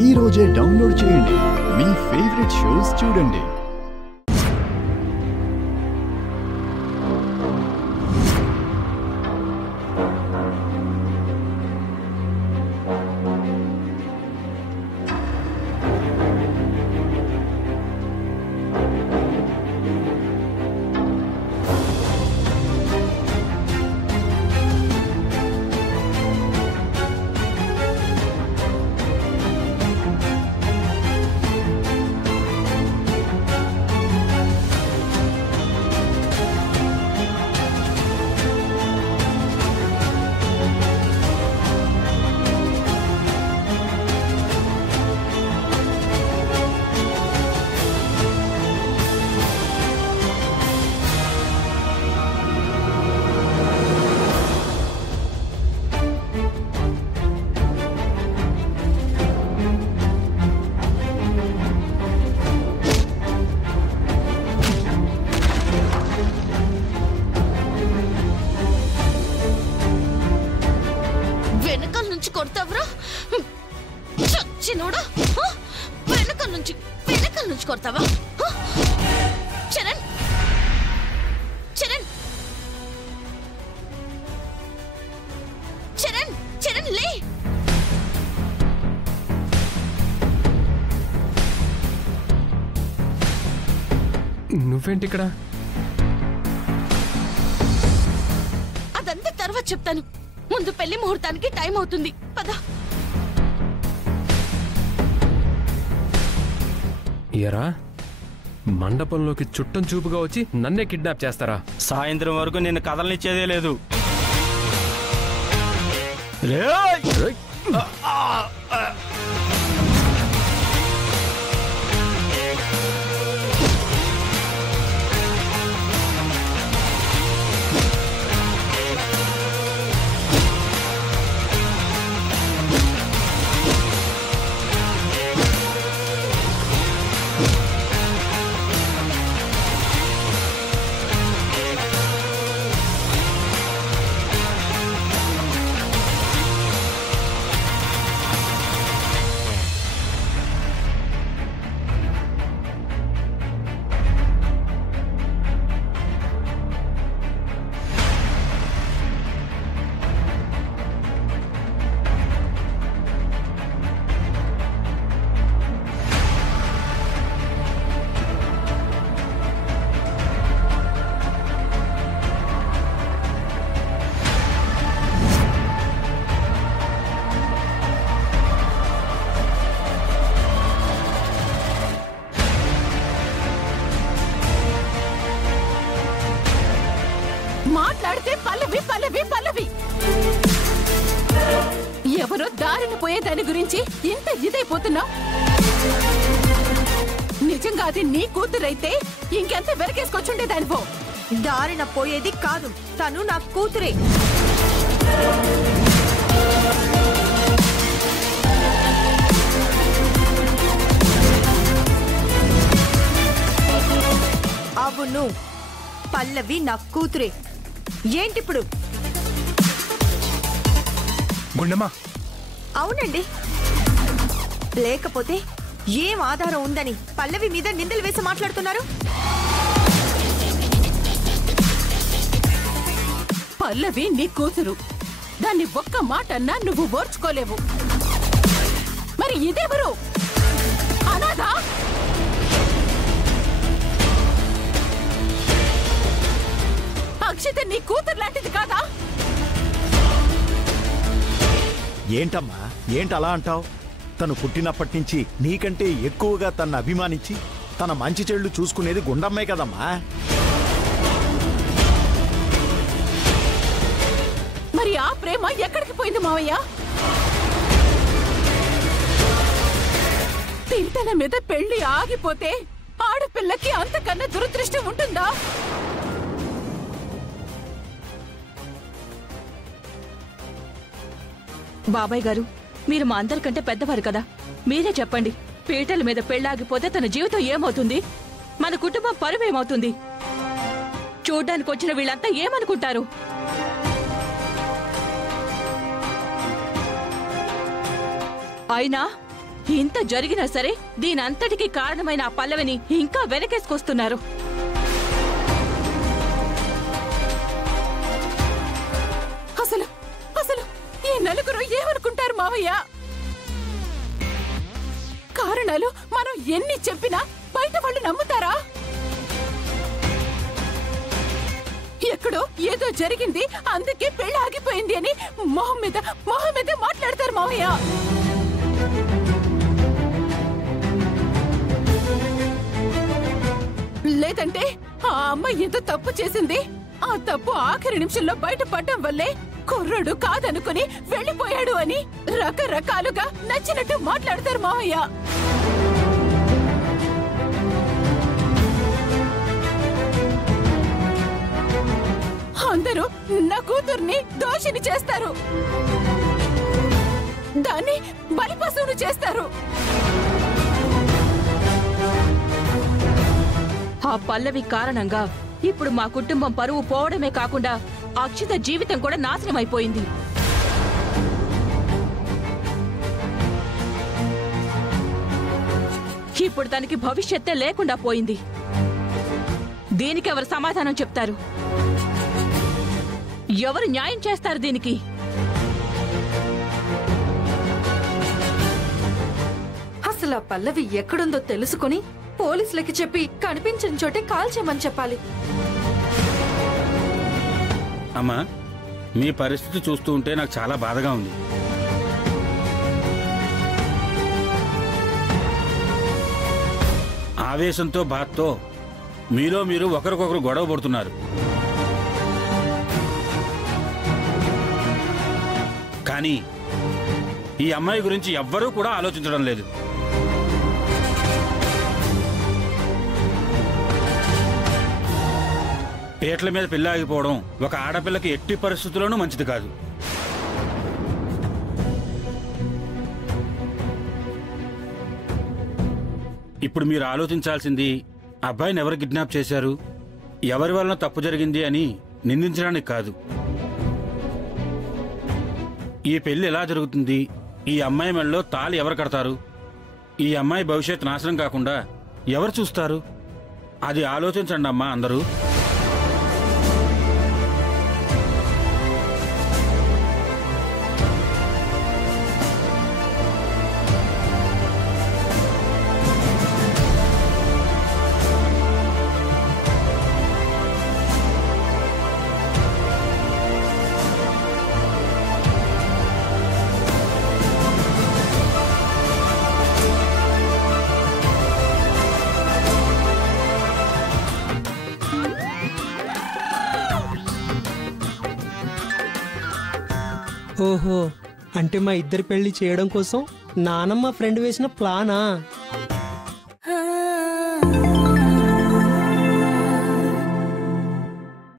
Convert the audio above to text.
ఈ రోజే డౌన్లోడ్ చేయండి, మీ ఫేవరెట్ షోస్ చూడండి. కొడతావా? చరణ్ చరణ్ చరణ్ చరణ్ లే. నువ్వేంటి ఇక్కడ? అదంతా తర్వాత చెప్తాను, ముందు పెళ్లి ముహూర్తానికి టైం అవుతుంది, పద. ఎరా, మండపంలోకి చుట్టం చూపుగా వచ్చి నన్నే కిడ్నాప్ చేస్తారా? సాయంత్రం వరకు నిన్ను కదలనిచ్చేదే లేదు. మాట్లాడితే పల్లవి పల్లవి పల్లవి. ఎవరో దారిని పోయే దాని గురించి ఇంత ఇదైపోతున్నావు? నిజంగా అది నీ కూతురైతే ఇంకెంత వెనకేసుకొచ్చుండే దానిపో. దారిన పోయేది కాదు, తను నా కూతురే. అవును, పల్లవి నా కూతురే. ఏంటిప్పుడు? గుండమ్మా. అవునండి, లేకపోతే ఏం ఆధారం ఉందని పల్లవి మీద నిందలు వేసి మాట్లాడుతున్నారు? పల్లవి నీ కూతురు, దాన్ని ఒక్క మాట అన్నా నువ్వు ఓర్చుకోలేవు. మరి ఇదెవరు? అనాథ? అక్షిత నీ కూతురు లాంటిది కాదా? ఏంటమ్మా, ఏంటలా అంటావు? తను పుట్టినప్పటి నుంచి నీకంటే ఎక్కువగా తన అభిమానించి తన మంచి చెడులు చూసుకునేది గుండమ్మే కదమ్మా. మరి ఆ ప్రేమ ఎక్కడికి పోయింది మావయ్య? తింటన మీద పెళ్లి ఆగిపోతే ఆడపిల్లకి అంతకన్నా దురదృష్టి ఉంటుందా? బాబాయ్ గారు, మీరు మా అందరికంటే పెద్దవారు కదా, మీరే చెప్పండి. పీటల మీద పెళ్లాగిపోతే తన జీవితం ఏమవుతుంది? మన కుటుంబం పరువు ఏమవుతుంది? చూడ్డానికి వచ్చిన వీళ్ళంతా ఏమనుకుంటారు? అయినా ఇంత జరిగినా సరే దీనంతటికీ కారణమైన ఆ పల్లవిని ఇంకా వెనకేసుకొస్తున్నారు. అసలు అసలు ఈ నలుగురు ఏమనుకుంటారు మావయ్య? కారణాలు మనం ఎన్ని చెప్పినా బయట వాళ్ళు నమ్ముతారా? ఎక్కడో ఏదో జరిగింది, అందుకే పెళ్లి ఆగిపోయింది అని మొహం మీద మాట్లాడతారు మావయ్య. లేదంటే ఆ అమ్మాయి ఏదో తప్పు చేసింది, ఆ తప్పు ఆఖరి నిమిషంలో బయటపడడం వల్లే కుర్రడు కాదనుకుని వెళ్ళిపోయాడు అని రకరకాలుగా నచ్చినట్టు మాట్లాడతారు మావయ్య. అందరూ నా కూతుర్ని దోషిని చేస్తారు, దాన్ని బలిపశువును చేస్తారు. ఆ పల్లవి కారణంగా ఇప్పుడు మా కుటుంబం పరువు పోవడమే కాకుండా అక్షిత జీవితం కూడా నాశనం అయిపోయింది. ఇప్పుడు తనకి భవిష్యత్తే లేకుండా పోయింది. దీనికి ఎవరు సమాధానం చెప్తారు? ఎవరు న్యాయం చేస్తారు దీనికి? అసలు ఆ పల్లవి ఎక్కడుందో తెలుసుకుని పోలీసులకి చెప్పి కనిపించిన చోటే కాల్చేయమని చెప్పాలి. అమ్మా, మీ పరిస్థితి చూస్తూ ఉంటే నాకు చాలా బాధగా ఉంది. ఆవేశంతో బాధతో మీలో మీరు ఒకరికొకరు గొడవ పడుతున్నారు. కానీ ఈ అమ్మాయి గురించి ఎవ్వరూ కూడా ఆలోచించడం లేదు. పేట్ల మీద పిల్ల ఆగిపోవడం ఒక ఆడపిల్లకి ఎట్టి పరిస్థితుల్లోనూ మంచిది కాదు. ఇప్పుడు మీరు ఆలోచించాల్సింది అబ్బాయిని ఎవరు కిడ్నాప్ చేశారు, ఎవరి వలన తప్పు జరిగింది అని నిందించడానికి కాదు. ఈ పెళ్లి ఎలా జరుగుతుంది, ఈ అమ్మాయి మెడలో తాళి ఎవరు కడతారు, ఈ అమ్మాయి భవిష్యత్ నాశనం కాకుండా ఎవరు చూస్తారు, అది ఆలోచించండి అమ్మా అందరూ. ఓహో, అంటే మా ఇద్దరి పెళ్లి చేయడం కోసం నానమ్మ ఫ్రెండ్ వేసిన ప్లానా?